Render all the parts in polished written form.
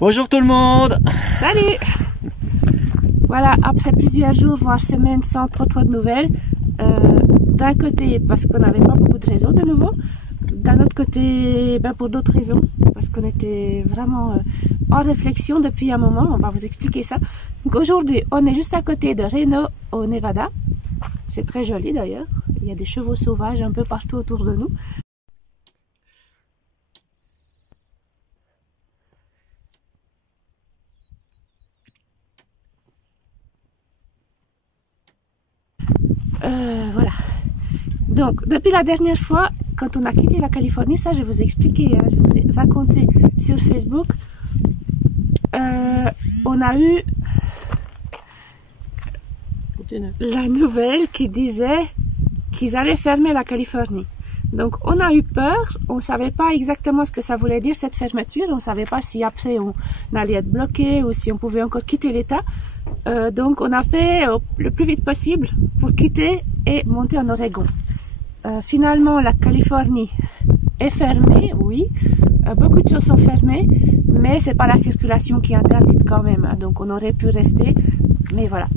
Bonjour tout le monde. Salut. Voilà, après plusieurs jours, voire semaines sans trop de nouvelles, d'un côté parce qu'on n'avait pas beaucoup de réseau de nouveau, d'un autre côté pour d'autres raisons, parce qu'on était vraiment en réflexion depuis un moment, on va vous expliquer ça. Donc aujourd'hui, on est juste à côté de Reno au Nevada, c'est très joli d'ailleurs, il y a des chevaux sauvages un peu partout autour de nous. Voilà. Donc, depuis la dernière fois, quand on a quitté la Californie, ça je vous ai expliqué, hein, je vous ai raconté sur Facebook, on a eu la nouvelle qui disait qu'ils allaient fermer la Californie. Donc, on a eu peur, on ne savait pas exactement ce que ça voulait dire cette fermeture, on ne savait pas si après on allait être bloqué ou si on pouvait encore quitter l'État. Donc, on a fait le plus vite possible pour quitter et monter en Oregon. Finalement, la Californie est fermée, oui. Beaucoup de choses sont fermées, mais c'est pas la circulation qui est interdite quand même. Hein, donc, on aurait pu rester. Mais voilà.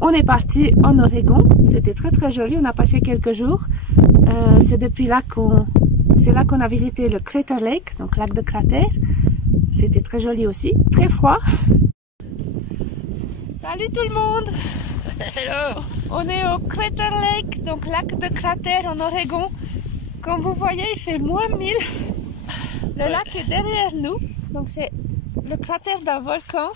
On est parti en Oregon. C'était très joli. On a passé quelques jours. C'est depuis là qu'on a visité le Crater Lake, donc lac de cratère. C'était très joli aussi. Très froid. Salut tout le monde! Hello! On est au Crater Lake, donc lac de cratère en Oregon. Comme vous voyez, il fait -1000. Le lac est derrière nous, donc c'est le cratère d'un volcan.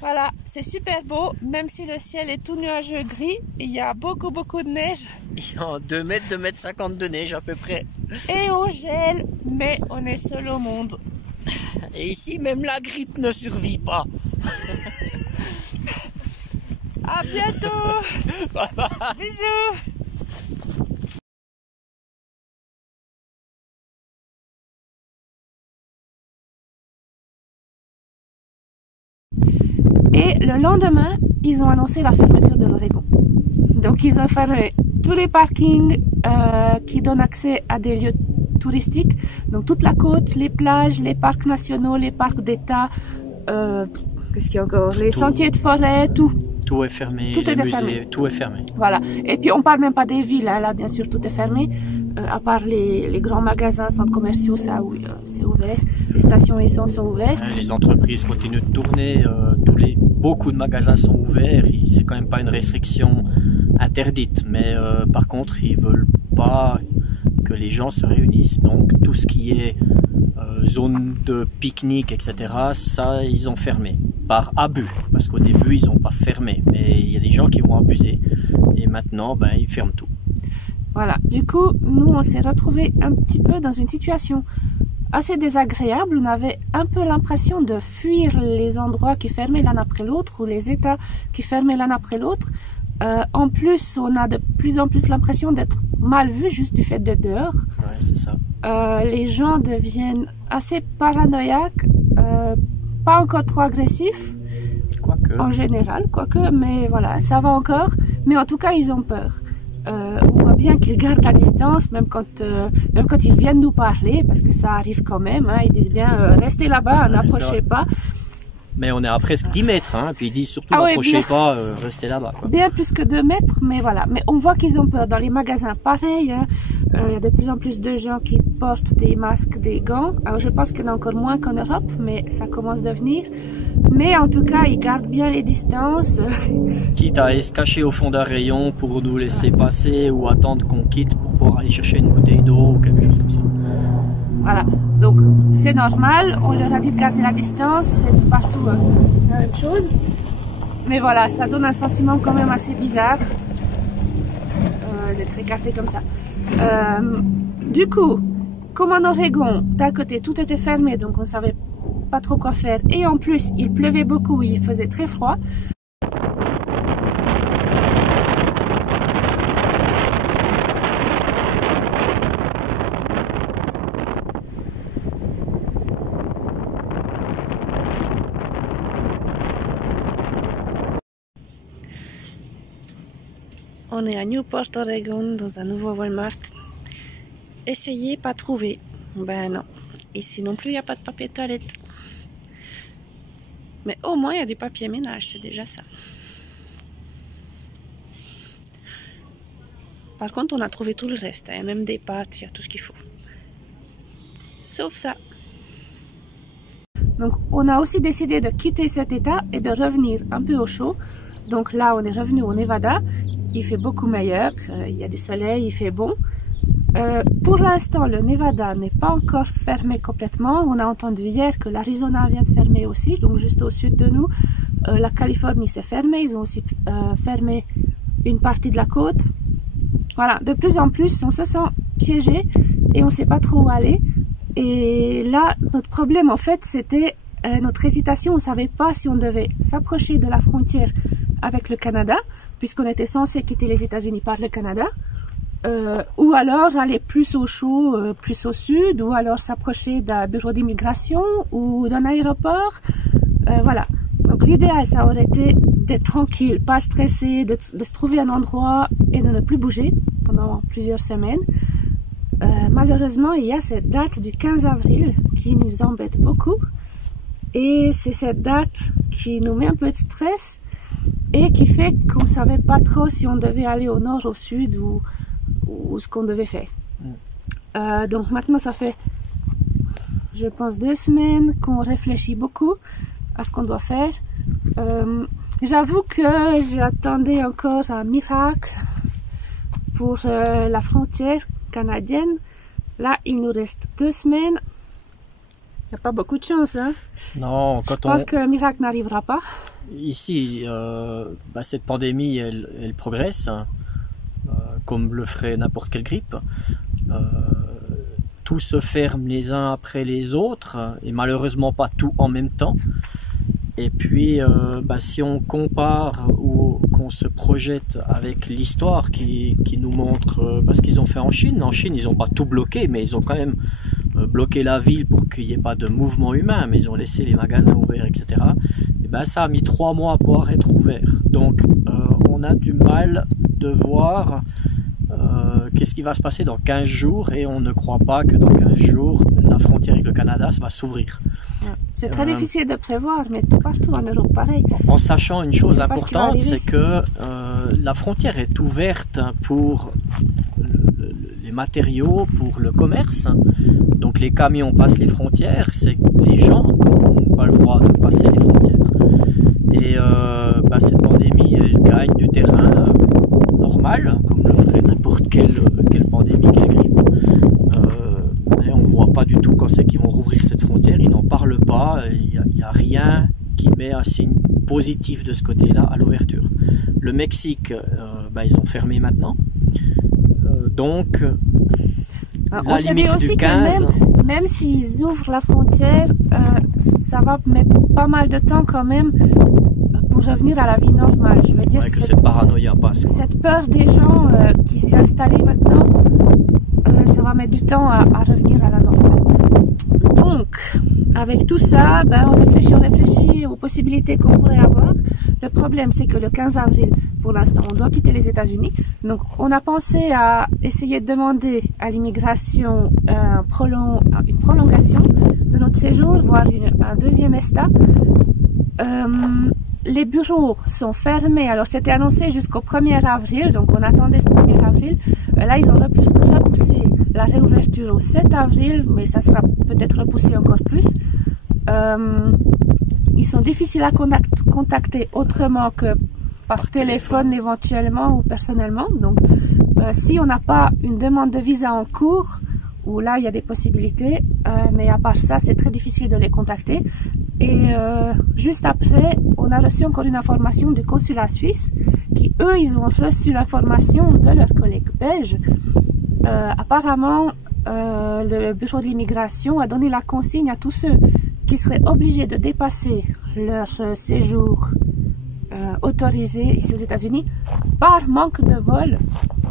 Voilà, c'est super beau, même si le ciel est tout nuageux gris, il y a beaucoup de neige. Il y a 2 mètres, 2 mètres 50 de neige à peu près. Et on gèle, mais on est seul au monde. Et ici, même la grippe ne survit pas. À bientôt. Bye bye. Bisous. Et le lendemain, ils ont annoncé la fermeture de l'Oregon. Donc ils ont fermé tous les parkings qui donnent accès à des lieux touristiques. Donc toute la côte, les plages, les parcs nationaux, les parcs d'État, qu'est-ce qu'il y a encore? Les sentiers de forêt, tout. Tout est fermé, Tout les est musées, fermé. tout est fermé. Voilà. Et puis on parle même pas des villes, hein. Là bien sûr tout est fermé. À part les grands magasins, centres commerciaux, ça oui, c'est ouvert. Les stations essence sont ouvertes. Les entreprises continuent de tourner, beaucoup de magasins sont ouverts, c'est quand même pas une restriction interdite, mais par contre ils veulent pas que les gens se réunissent, donc tout ce qui est zone de pique-nique, etc., ça ils ont fermé, par abus, parce qu'au début ils n'ont pas fermé, mais il y a des gens qui ont abusé, et maintenant ils ferment tout. Voilà, du coup, nous on s'est retrouvés un petit peu dans une situation assez désagréable. On avait un peu l'impression de fuir les endroits qui fermaient l'un après l'autre ou les États qui fermaient l'un après l'autre. En plus, on a de plus en plus l'impression d'être mal vu juste du fait d'être dehors. Ouais, c'est ça. Les gens deviennent assez paranoïaques, pas encore trop agressifs, en général, quoique, mais voilà, ça va encore. Mais en tout cas, ils ont peur. On voit bien qu'ils gardent la distance, même quand ils viennent nous parler, parce que ça arrive quand même, hein, ils disent bien restez là-bas, n'approchez pas. Mais on est à presque 10 mètres, hein, puis ils disent surtout n'approchez pas, restez là-bas. Bien plus que 2 mètres, mais voilà. Mais on voit qu'ils ont peur. Dans les magasins, pareil, hein, y a de plus en plus de gens qui portent des masques, des gants. Alors je pense qu'il y en a encore moins qu'en Europe, mais ça commence à venir. Mais en tout cas, ils gardent bien les distances. Quitte à se cacher au fond d'un rayon pour nous laisser passer ou attendre qu'on quitte pour pouvoir aller chercher une bouteille d'eau ou quelque chose comme ça. Voilà, donc c'est normal, on leur a dit de garder la distance, c'est partout la même chose. Mais voilà, ça donne un sentiment quand même assez bizarre d'être écarté comme ça. Du coup, comme en Oregon, d'un côté tout était fermé, donc on savait pas trop quoi faire. Et en plus, il pleuvait beaucoup, il faisait très froid. On est à Newport, Oregon, dans un nouveau Walmart. Essayez, pas trouvé. Ben non. Ici non plus, il n'y a pas de papier de toilette. Mais au moins, il y a du papier ménage, c'est déjà ça. Par contre, on a trouvé tout le reste. Il y a même des pâtes, il y a tout ce qu'il faut. Sauf ça. Donc, on a aussi décidé de quitter cet état et de revenir un peu au chaud. Donc là, on est revenu au Nevada. Il fait beaucoup meilleur. Il y a du soleil, il fait bon. Pour l'instant, le Nevada n'est pas encore fermé complètement. On a entendu hier que l'Arizona vient de fermer aussi, donc juste au sud de nous. La Californie s'est fermée. Ils ont aussi fermé une partie de la côte. Voilà, de plus en plus, on se sent piégé et on ne sait pas trop où aller. Et là, notre problème, en fait, c'était notre hésitation. On ne savait pas si on devait s'approcher de la frontière avec le Canada, puisqu'on était censé quitter les États-Unis par le Canada, ou alors aller plus au chaud, plus au sud, ou alors s'approcher d'un bureau d'immigration ou d'un aéroport. Voilà. Donc l'idéal, ça aurait été d'être tranquille, pas stressé, de se trouver un endroit et de ne plus bouger pendant plusieurs semaines. Malheureusement, il y a cette date du 15 avril qui nous embête beaucoup. Et c'est cette date qui nous met un peu de stress et qui fait qu'on ne savait pas trop si on devait aller au nord, au sud ou ce qu'on devait faire. Donc maintenant, ça fait, je pense, 2 semaines qu'on réfléchit beaucoup à ce qu'on doit faire. J'avoue que j'attendais encore un miracle pour la frontière canadienne. Là, il nous reste 2 semaines. Il n'y a pas beaucoup de chance, hein? Non, je pense que le miracle n'arrivera pas. Ici, cette pandémie, elle progresse, comme le ferait n'importe quelle grippe. Tout se ferme les uns après les autres, et malheureusement pas tout en même temps. Et puis, si on compare ou qu'on se projette avec l'histoire qui nous montre ce qu'ils ont fait en Chine. En Chine, ils n'ont pas tout bloqué, mais ils ont quand même bloqué la ville pour qu'il n'y ait pas de mouvement humain, mais ils ont laissé les magasins ouverts, etc. Et ça a mis 3 mois à pouvoir être ouvert. Donc, on a du mal de voir qu'est-ce qui va se passer dans 15 jours, et on ne croit pas que dans 15 jours, la frontière avec le Canada va s'ouvrir. C'est très difficile de prévoir, mais partout en Europe, pareil. En sachant une chose importante, c'est que la frontière est ouverte pour les matériaux, pour le commerce. Donc les camions passent les frontières, c'est les gens qui n'ont pas le droit de passer les frontières. Et cette pandémie, elle gagne du terrain normal, comme le ferait n'importe quelle pandémie, quelle grippe. Mais on ne voit pas du tout quand c'est qu'ils vont rouvrir cette frontière. Ils n'en parlent pas. Il n'y a rien qui met un signe positif de ce côté-là à l'ouverture. Le Mexique, ils ont fermé maintenant. Donc, on sait aussi 15... que même s'ils ouvrent la frontière, ça va mettre pas mal de temps quand même pour revenir à la vie normale. Je veux dire, que cette paranoïa passe. Cette peur des gens qui s'est installée maintenant, ça va mettre du temps à revenir à la normale. Donc, avec tout ça, on réfléchit aux possibilités qu'on pourrait avoir. Le problème, c'est que le 15 avril, pour l'instant, on doit quitter les États-Unis. Donc, on a pensé à essayer de demander à l'immigration une prolongation de notre séjour, voire un deuxième ESTA. Les bureaux sont fermés. Alors, c'était annoncé jusqu'au 1er avril, donc on attendait ce 1er avril. Là, ils ont repoussé la réouverture au 7 avril, mais ça sera peut-être repoussé encore plus. Ils sont difficiles à contacter autrement que par téléphone éventuellement ou personnellement. Donc, si on n'a pas une demande de visa en cours, où là, il y a des possibilités, mais à part ça, c'est très difficile de les contacter. Et juste après, on a reçu encore une information du consulat suisse qui, eux, ils ont reçu l'information de leurs collègues belges. Apparemment, le bureau de l'immigration a donné la consigne à tous ceux qui seraient obligés de dépasser leur séjour autorisé ici aux États-Unis par manque de vol.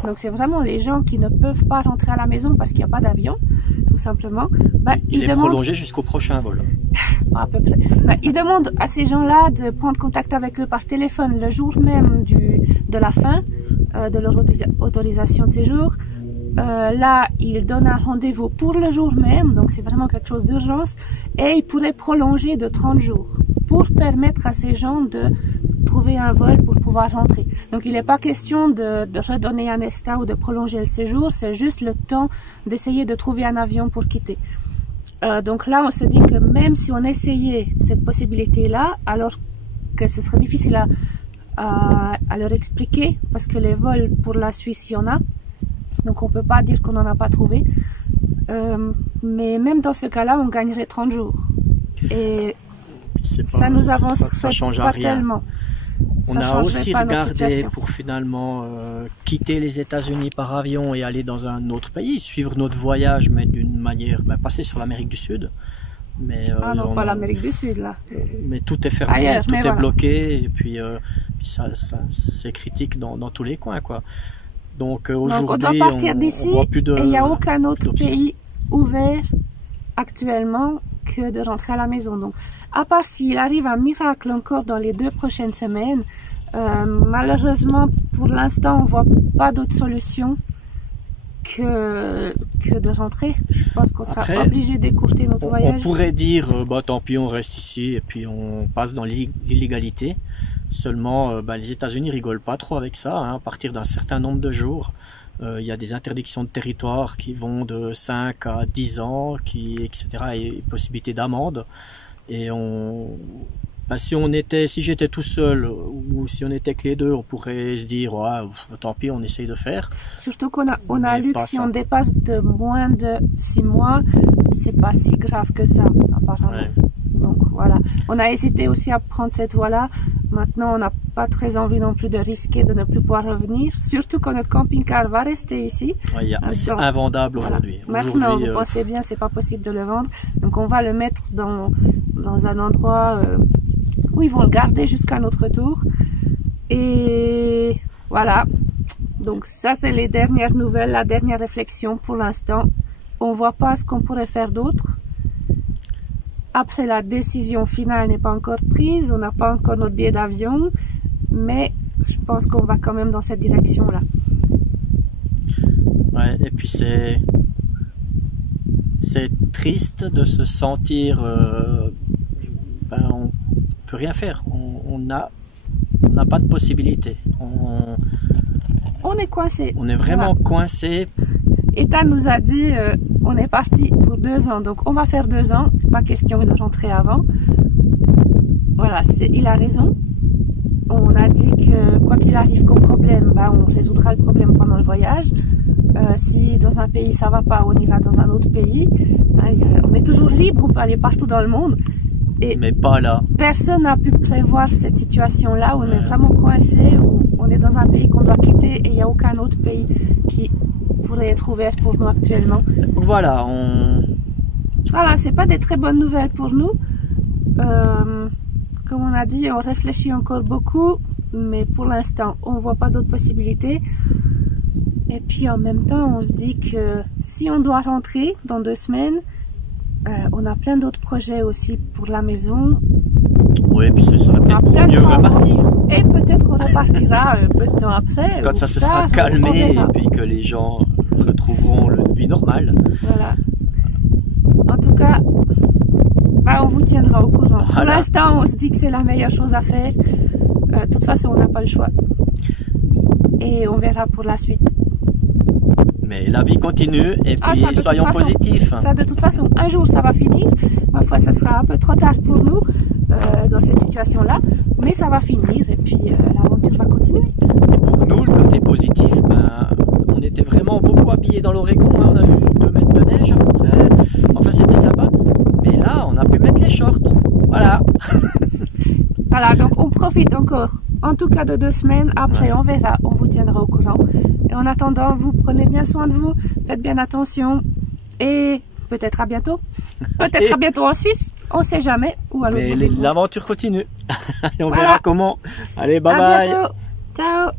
Donc c'est vraiment les gens qui ne peuvent pas rentrer à la maison parce qu'il n'y a pas d'avion, tout simplement. Il est prolongé jusqu'au prochain vol. À peu près. Ils demandent à ces gens-là de prendre contact avec eux par téléphone le jour même de la fin de leur autorisation de séjour. Là, ils donnent un rendez-vous pour le jour même, donc c'est vraiment quelque chose d'urgence, et ils pourraient prolonger de 30 jours pour permettre à ces gens de trouver un vol pour pouvoir rentrer. Donc il n'est pas question de redonner un ESTA ou de prolonger le séjour, c'est juste le temps d'essayer de trouver un avion pour quitter. Donc là on se dit que même si on essayait cette possibilité-là, alors que ce serait difficile à leur expliquer, parce que les vols pour la Suisse, il y en a, donc on ne peut pas dire qu'on n'en a pas trouvé. Mais même dans ce cas-là, on gagnerait 30 jours. Et ça nous avance ça change pas rien. tellement. On a aussi regardé pour finalement quitter les États-Unis par avion et aller dans un autre pays, suivre notre voyage, mais d'une manière, passer sur l'Amérique du Sud. Mais, non, pas l'Amérique du Sud, là. Mais tout est fermé, ailleurs, tout est voilà. bloqué, et puis ça c'est critique dans tous les coins, quoi. Donc aujourd'hui, on voit plus de. Et il n'y a aucun autre pays ouvert actuellement que de rentrer à la maison. Donc, à part s'il arrive un miracle encore dans les 2 prochaines semaines, malheureusement, pour l'instant, on voit pas d'autre solution que de rentrer. Je pense qu'on sera obligé d'écourter notre voyage. On pourrait dire, tant pis, on reste ici et puis on passe dans l'illégalité. Seulement, les États-Unis rigolent pas trop avec ça. Hein. À partir d'un certain nombre de jours, il y a des interdictions de territoire qui vont de 5 à 10 ans, etc. et possibilité d'amende. Et si j'étais tout seul ou si on était que les deux, on pourrait se dire tant pis, on essaye de faire. Surtout qu'on a lu que si on dépasse de moins de 6 mois, c'est pas si grave que ça, apparemment. Ouais. Donc voilà. On a hésité aussi à prendre cette voie-là. Maintenant, on n'a pas très envie non plus de risquer de ne plus pouvoir revenir. Surtout que notre camping-car va rester ici. Ouais, c'est invendable aujourd'hui. Maintenant, vous pensez bien, c'est pas possible de le vendre. Donc on va le mettre dans un endroit où ils vont le garder jusqu'à notre retour. Et voilà. Donc ça, c'est les dernières nouvelles, la dernière réflexion pour l'instant. On voit pas ce qu'on pourrait faire d'autre. Après, la décision finale n'est pas encore prise, on n'a pas encore notre billet d'avion, mais je pense qu'on va quand même dans cette direction-là. Ouais, et puis c'est triste de se sentir, on peut rien faire, on n'a pas de possibilité. On est coincé. On est vraiment coincé. Ethan nous a dit, on est parti pour 2 ans, donc on va faire 2 ans, pas question de rentrer avant. Voilà, il a raison. On a dit que quoi qu'il arrive comme problème, on résoudra le problème pendant le voyage. Si dans un pays ça va pas, on ira dans un autre pays. On est toujours libre, on peut aller partout dans le monde. Mais pas là. Personne n'a pu prévoir cette situation-là où on est vraiment coincé, où on est dans un pays qu'on doit quitter et il n'y a aucun autre pays qui pourrait être ouvert pour nous actuellement. Voilà, Voilà, c'est pas des très bonnes nouvelles pour nous. Comme on a dit, on réfléchit encore beaucoup, mais pour l'instant, on voit pas d'autres possibilités. Et puis en même temps, on se dit que si on doit rentrer dans 2 semaines, on a plein d'autres projets aussi pour la maison. Oui, puis ce serait peut-être mieux repartir. Et peut-être qu'on repartira peu de temps après. Quand ça se sera calmé et puis que les gens retrouveront une vie normale. Voilà. En tout cas, on vous tiendra au courant. Voilà. Pour l'instant, on se dit que c'est la meilleure chose à faire. De toute façon, on n'a pas le choix. Et on verra pour la suite. Mais la vie continue et puis soyons positifs. Ça, de toute façon, un jour, ça va finir. Ma foi, ça sera un peu trop tard pour nous dans cette situation-là. Mais ça va finir et puis l'aventure va continuer. Et pour nous, le côté positif, on était vraiment beaucoup habillés dans l'Oregon. On a eu 2 mètres de neige à peu près. Enfin, c'était sympa. Mais là, on a pu mettre les shorts. Voilà. Voilà, donc on profite encore. En tout cas de 2 semaines. Après, on verra. On vous tiendra au courant. Et en attendant, vous prenez bien soin de vous. Faites bien attention. Et peut-être à bientôt. Peut-être à bientôt en Suisse. On sait jamais. Ou à l'autre bout du monde. L'aventure continue. Et on verra comment. Allez, bye bye. À bientôt. Ciao.